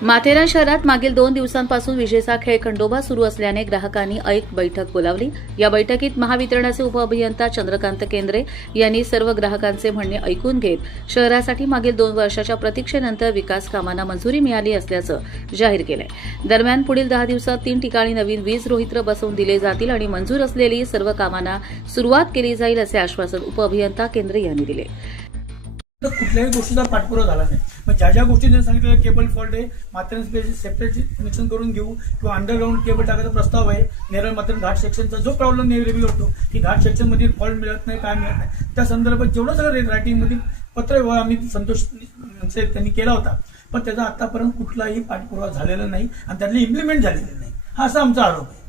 माथेरान शहरात मागील 2 दिवसांपासून विजेचा खेळखंडोबा सुरू असल्याने ग्राहकांनी ऐक बैठक बोलावली। या बैठकीत महावितरणाचे उपअभियंता चंद्रकांत केंद्रे यांनी सर्व ग्राहकांचे म्हणणे ऐकून घेत शहरासाठी मागील 2 वर्षाच्या प्रतीक्षेनंतर विकास कामांना मंजुरी मिळाली असल्याचं जाहीर केलंय। दरम्यान पुढील 10 दिवसात 3 ठिकाणी नवीन वीज रोहित्र बसवून दिले जातील आणि मंजूर असलेली सर्व कामांना सुरुवात केली जाईल असे आश्वासन उपअभियंता केंद्रे यांनी दिले। तर कुठल्याही गोष्टीचा पाठपुरावा झाला नाही। मग ज्या ज्या गोष्टी त्यांनी सांगितलेलं केबल फॉल्ट आहे, माथेरान स्पेस सेपरेट कनेक्शन करून घेऊ किंवा अंडरग्राऊंड केबल टाकायचा प्रस्ताव आहे, नेरळ माथेरान घाट सेक्शनचा जो प्रॉब्लेम नेहमी होतो की घाट सेक्शनमध्ये फॉल्ट मिळत नाही, काय मिळत नाही, त्या संदर्भात जेवढं सगळं रायटिंगमध्ये पत्र आम्ही संतोष त्यांनी केला होता, पण त्याचा आतापर्यंत कुठलाही पाठपुरावा झालेला नाही आणि त्यातली इम्प्लिमेंट झालेली नाही, हा असा आमचा आरोप आहे।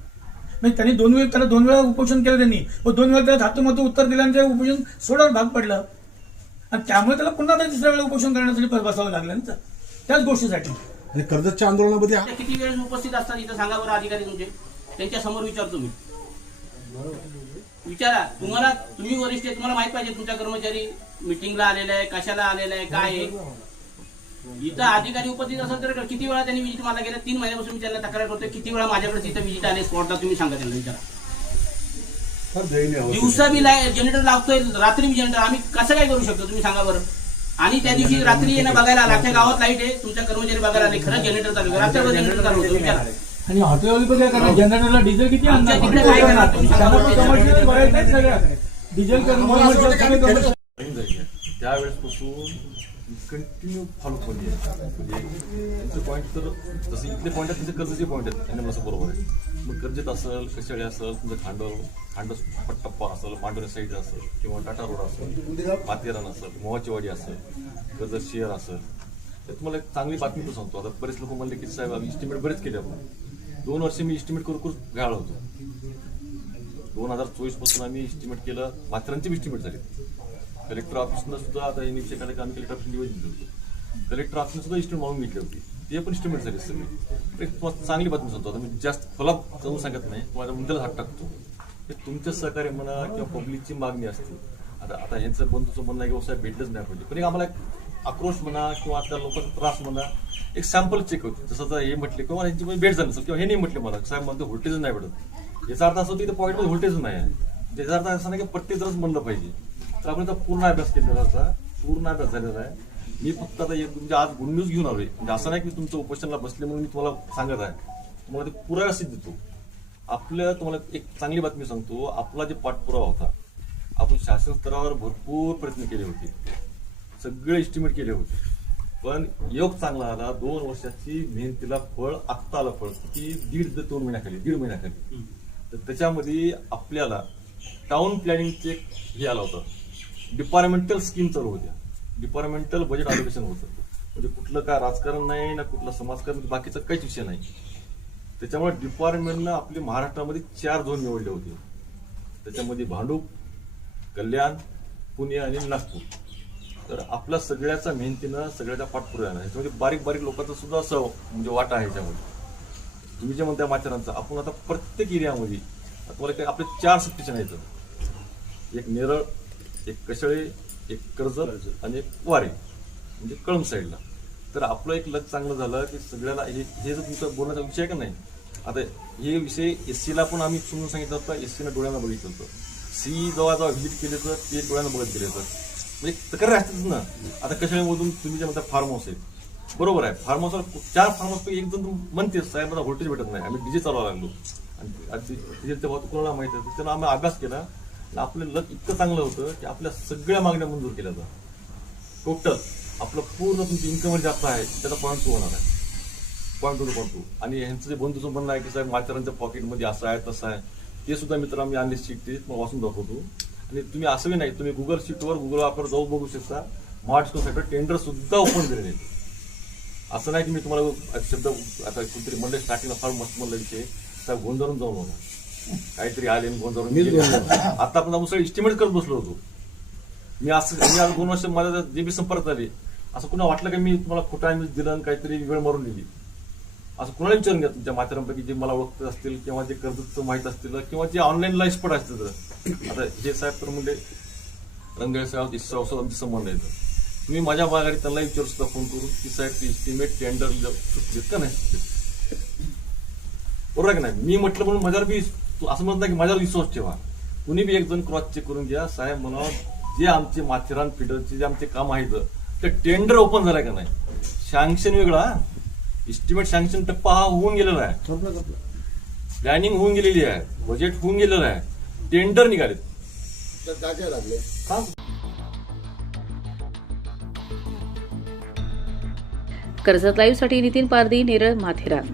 म्हणजे त्यांनी त्याला दोन वेळा उपोषण केलं त्यांनी, व 2 वेळा त्याला धातुमत उत्तर दिल्यानंतर उपोषण सोडायला भाग पडलं आणि त्यामुळे त्याला पुन्हा 3ऱ्या वेळा उपोषण करण्यासाठी बसावं लागलं ना त्याच गोष्टीसाठी। आणि कर्जतच्या आंदोलनामध्ये किती वेळ उपस्थित असतात इथं सांगा बरं अधिकारी तुमचे, त्यांच्या समोर विचारतो मी, विचारा तुम्हाला, तुम्ही वरिष्ठ आहे, तुम्हाला माहित पाहिजे तुमचा कर्मचारी मिटिंगला आलेला आहे, कशाला आलेला आहे, काय आहे। इथं अधिकारी उपस्थित असेल तर किती वेळा त्यांनी विजिट मला गेल्या 3 महिन्यापासून मी त्यांना तक्रार करतोय, किती वेळा माझ्याकडे तिथं विजिट आले स्पॉटला, तुम्ही सांगा त्यांना, विचारा। दिवसा बी जनरेटर लावतोय, रात्री बी जनरेटर, आम्ही कसं काय करू शकतो तुम्ही सांगा बरं। आणि त्या दिवशी रात्री येणं बघायला आला, अख्ख्या गावात लाईट आहे, तुमच्या कर्मचारी बघायला आले, खरं जनरेटर चालू आहे, रात्रभर जनरेटर चालू होतं, विचारा। आणि हॉटेलवाली पण काय करणार, जनरेटरला डिझेल किती आणणार, तिकडे काय करणार तुम्ही सांगा बरं। डिझेल त्यावेळेसपासून कंटिन्यू फॉलो केली आहे। पॉईंट तर जसं इथले पॉईंट आहेत, तिथे कर्जचे पॉईंट आहेत, यांना मला बरोबर आहे। मग कर्जत असेल, कशाळी असेल, तुमचं खांडपट्टप्पा असेल, मांडोरे साईड असेल किंवा टाटा रोड असेल, माथेरान असेल, मोहाचीवाडी असेल, कर्जत शहर असेल, तर तुम्हाला एक चांगली बातमी तो सांगतो। आता बरेच लोक म्हणले की साहेब आम्ही इस्टिमेट बरेच केले, आपण 2 वर्ष मी इस्टिमेट करू गाळ होतो। 2024 पासून आम्ही इस्टिमेट केलं, माथेरानचे इस्टिमेट झाले। कलेक्टर ऑफिसनं सुद्धा आता हे निरीक्षक आले की आम्ही कलेक्टर ऑफिस निवेदन दिलं होतं, कलेक्टर ऑफिसनं सुद्धा इस्टिमेट मागून घेतली होती, ते पण इस्टिमेट झाले सगळे। एक चांगली बातमी सांगतो, आता मी जास्त खोलात जाऊन सांगत नाही, तुम्हाला मुद्द्याला हात टाकतो। हे तुमचं सहकार्य म्हणा किंवा पब्लिकची मागणी असते। आता ह्यांचं बंधूचं म्हणणं आहे की व्यवसाय भेटलंच नाही पाहिजे, पण एक आम्हाला एक आक्रोश म्हणा किंवा त्या लोकांचा त्रास म्हणा, एक सॅम्पल चेक होते। जसं हे म्हटले किंवा ह्यांची भेट झाली नसेल किंवा हे नाही म्हटले मला साहेब म्हणतो व्होल्टेज नाही भेटत, याचा अर्थ असं होतं की पॉईंटमध्ये व्होल्टेज नाही आहे, त्याचा अर्थ असा नाही की प्रत्येक जणच म्हणलं पाहिजे। तर आपण पूर्ण अभ्यास केलेला होता, पूर्ण अभ्यास झालेला आहे। मी फक्त आता तुमच्या आज गुड न्यूज घेऊन आलोय, म्हणजे असं नाही की तुमचं उपोषणाला बसले म्हणून मी तुम्हाला सांगत आहे, तुम्हाला ते पुरा व्यवस्थित देतो। आपल्या तुम्हाला एक चांगली बातमी सांगतो, आपला जे पाठपुरावा होता, आपण शासन स्तरावर भरपूर प्रयत्न केले होते, सगळे एस्टिमेट केले होते, पण योग चांगला आला। 2 वर्षाची मेहनतीला फळ आत्ता आलं, फळ की 1.5 महिन्याखाली। तर त्याच्यामध्ये आपल्याला टाउन प्लॅनिंगचे हे आलं होतं, डिपार्टमेंटल स्कीम चालू होत्या, डिपार्टमेंटल बजेट अलोकेशन होतं, म्हणजे कुठलं काय राजकारण नाही ना कुठलं समाजकारण, बाकीचा काहीच विषय नाही। त्याच्यामुळे डिपार्टमेंटनं आपले महाराष्ट्रामध्ये 4 झोन निवडले होते, त्याच्यामध्ये भांडूप, कल्याण, पुणे आणि नागपूर। तर आपल्या सगळ्याचा मेहनतीनं, सगळ्याच्या पाठपुराव्यानं, ह्याच्यामध्ये बारीक बारीक लोकांचा सुद्धा म्हणजे वाटा आहे ह्याच्यामध्ये। तुम्ही जे म्हणता माथेरानचा, आपण आता प्रत्येक एरियामध्ये तुम्हाला काही आपले 4 सबस्टेशन आहेत, एक नेरळ, एक कशाळे, एक कर्जत आणि एक वारे, म्हणजे कळंब साईडला। तर आपलं एक लक्ष चांगलं झालं की सगळ्याला हे जर तुमचा बोलण्याचा विषय का नाही, आता हे विषय SC ला पण आम्ही समजून सांगितलं होतं, SC डोळ्यानं बघितलं होतं, CE जेव्हा व्हिजिट केले तर ते डोळ्यानं बघत गेले होतं, म्हणजे तक्रार असतेच ना। आता कशाळेमधून तुम्ही जे म्हणता फार्म हाऊस आहे, बरोबर आहे, फार्म हाऊसवर 4 फार्म हाऊस एक जण म्हणते साहेब मला व्होल्टेज भेटत नाही, आम्ही डीजे चालवायला लागलो, आणि डिझेलच्या बाबतीत कोणाला माहिती आहे, त्यानं आम्ही अभ्यास केला आणि आपलं लक इतकं चांगलं होतं की आपल्या सगळ्या मागण्या मंजूर केल्या जातात। टोटल आपलं पूर्ण तुमची इन्कम जास्त आहे त्याचा .2 होणार आहे, .2. आणि ह्यांचं जे बंधूचं म्हणणं आहे की साहेब माथेरानच्या पॉकेटमध्ये असं आहे तसं आहे, ते सुद्धा मित्र आम्ही आणले शीट, ते वाचून दाखवतो। आणि तुम्ही असंही नाही, तुम्ही गुगल शीटवर गुगल ॲपवर जाऊन बघू शकता, महाराष्ट्र टेंडर सुद्धा ओपन केलेले। असं नाही की मी तुम्हाला शब्द आता कुठेतरी म्हणलं स्टार्टिंगला फार मस्त म्हणलं विषय, साहेब गोंधळून जाऊन बघा, काहीतरी आले गोंधळून गेले। आता आपण सगळं इस्टिमेट करत बसलो होतो, मी आज 2 वर्ष माझ्या जे बी संपर्क झाले, असं कुणा वाटलं की मी तुम्हाला खोटा दिलं आणि काहीतरी वेळ मारून दिली, असं कुणाला विचारून घ्या तुमच्या माथेरानपैकी जे मला ओळखत असतील किंवा जे कर्जतचं माहीत असतील किंवा जे ऑनलाईन लाईव्ह स्पॉट असतील, आता जे साहेब तर म्हणजे रंगाळे साहेब इसराव आमचे संबंध आहेत. तुम्ही माझ्या माघारी त्यांना विचारू सुद्धा फोन करून की साहेब इस्टिमेट टेंडर देत का नाही, बरोबर की नाही. मी म्हटलं म्हणून माझ्यावर बी असं म्हणत नाही की माझ्यावर विश्वास ठेवा. कुणी बी एक जण क्रॉस चेक करून घ्या साहेब म्हणा, जे आमचे माथेरान फिडरचे जे आमचे काम आहेत ते टेंडर ओपन झालाय का नाही. सँक्शन वेगळा, इस्टिमेट सँक्शन टप्पा हा होऊन गेलेला आहे, प्लॅनिंग होऊन गेलेली आहे, बजेट होऊन गेलेलं आहे, टेंडर निघाले. कर्जत लाईव्हसाठी नितीन पारदी, नेरळ, माथेरान.